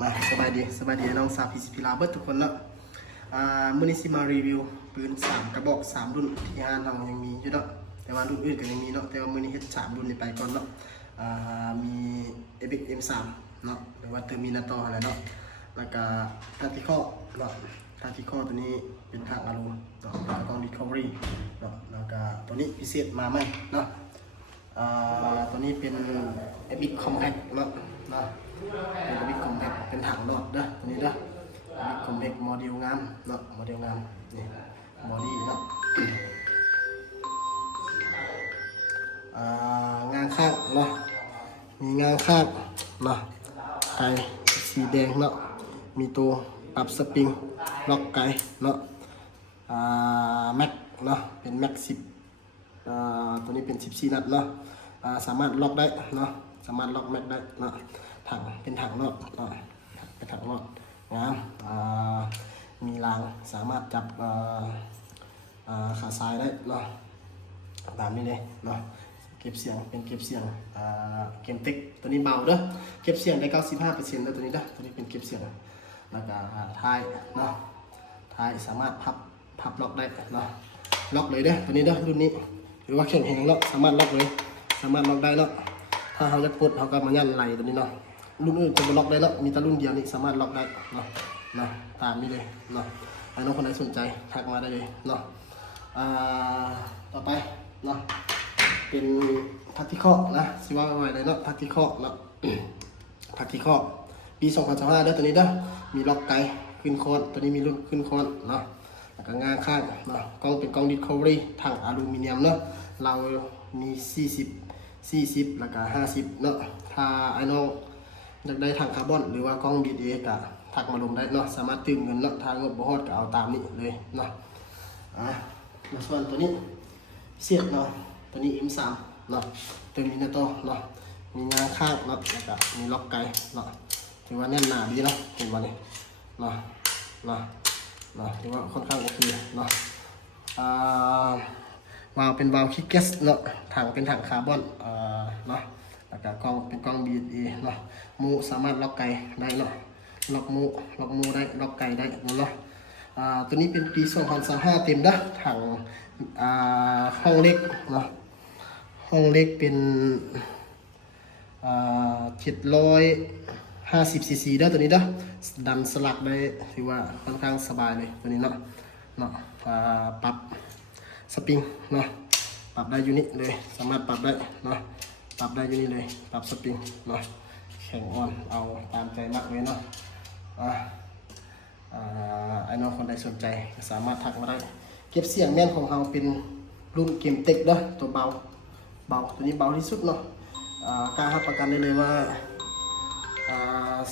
มาสบายดีน้องสาวพีซีพีลาเบิร์ดทุกคนเนาะมื้อนี้สิมารีวิวปืน3กระบอก3รุ่นที่งานเรายังมีอยู่เนาะแต่ว่ารุ่นอื่นก็ยังมีเนาะแต่ว่ามื้อนี้เฮ็ด3รุ่นนี้ไปก่อนเนาะมี Epic M3 เนาะหรือว่า Terminator อะไรเนาะแล้วก็ Tactical เนาะ Tactical ตัวนี้เป็นทางอารมณ์เนาะแล้วก็ Recovery เนาะแล้วก็ตัวนี้พิเศษมาใหม่เนาะตัวนี้เป็น Epic Compact เนาะเป็น Epic Compact เป็นถังรอดเด้อตัวนี้เด้อ Epic Compact โมเดลงามเนาะโมเดลงามนี่บอดี้เนาะงานข้างเนาะมีงานข้างเนาะไก่สีแดงเนาะมีตัวปรับสปริงล็อกไก่เนาะแม็กเนาะเป็นแม็ก10ตัวนี้เป็น14นัดเนาะสามารถล็อกได้เนาะสามารถล็อกแม็กได้เนาะถังเป็นถังเนาะเป็นถังเนาะงามมีรางสามารถจับขาซ้ายได้เนาะตามนี้เลยเนาะเก็บเสียงเป็นเก็บเสียงเกมเต็กตัวนี้เบาเด้อเก็บเสียงได้ 95% แล้วตัวนี้เด้อตัวนี้เป็นเก็บเสียงแล้วก็ท้ายเนาะท้ายสามารถพับล็อกได้เนาะล็อกเลยเด้อตัวนี้เด้อรุ่นนี้หรือว่าแข็งแรงเนาะสามารถล็อกเลยสามารถล็อกได้เนาะถ้าเขาจะปลดเขาก็มายันไหลตัวนี้เนาะรุ่นอื่นจะมาล็อกได้เนาะมีแต่รุ่นเดียวนี่สามารถล็อกได้เนาะตามนี้เลยเนาะใครน้องคนไหนสนใจทักมาได้เลยเนาะต่อไปเนาะเป็นพัตติคอนะสิว่าไว้เลยเนาะพัตติคอเนาะ พัตติคอปี 2025เด้อตัวนี้เด้อมีล็อกไกขึ้นคอนตัวนี้มีรุ่นขึ้นคอนเนาะแล้วก็งาข้างเนาะกล้องเป็นกล้อง Discovery ถังอลูมิเนียมเนาะเรามี40แล้วก็50เนาะถ้าไอ้น้องอยากได้ถังคาร์บอนหรือว่ากล้อง BDA ก็ทักมาลงได้เนาะสามารถตื่นเงินเนาะทางงบบ่ฮอดก็เอาตามนี้เลยเนาะส่วนตัวนี้เสียบเนาะตัวนี้ M3 เนาะTerminatorเนาะมีงาข้างเนาะแล้วก็มีล็อกไกเนาะถือว่าแน่นหนาดีเนาะเห็นบ่นี่เนาะถือว่าค่อนข้างโอเคเนาะวาล์วเป็นวาล์วคิกเกสเนาะถังเป็นถังคาร์บอนเนาะแล้วก็กล้องเป็นกล้อง BDA เนาะมูสามารถล็อกไกได้เนาะล็อกมูได้ล็อกไกได้เนาะตัวนี้เป็นปี 2025 เต็มนะถังห้องเล็กเนาะห้องเล็กเป็น750 ซีซีได้ตัวนี้นะดันสลักได้ถือว่าค่อนข้างสบายเลยตัวนี้เนาะปรับสปริงเนาะปรับได้อยู่นี่เลยสามารถปรับได้เนาะปรับได้อยู่นี่เลยปรับสปริงเนาะแข็งอ่อนเอาตามใจมากเลยเนาะไอ้น้องคนใดสนใจสามารถทักมาได้เก็บเสียงแม่นของเราเป็นรุ่นเกมเต็กเด้อตัวเบาตัวนี้เบาที่สุดเนาะกล้ารับประกันได้เลยว่า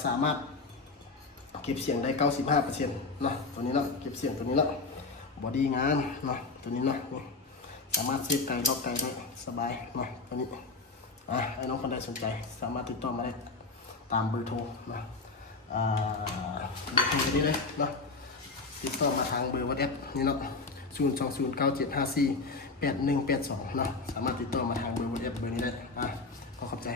สามารถเก็บเสียงได้ 95% เนาะตัวนี้เนาะเก็บเสียงตัวนี้เนาะบอดี้งามเนาะตัวนี้เนาะสามารถเซฟไกล็อกไกได้สบายเนาะตัวนี้ไอ้น้องคนใดสนใจสามารถติดต่อมาได้ตามเบอร์โทรนะเบอร์โทรนี้เลยเนาะติดต่อมาทางเบอร์WhatsAppนี่เนาะ02097548182เนาะสามารถติดต่อมาทางเบอร์WhatsAppเบอร์นี้ได้ขอขอบใจ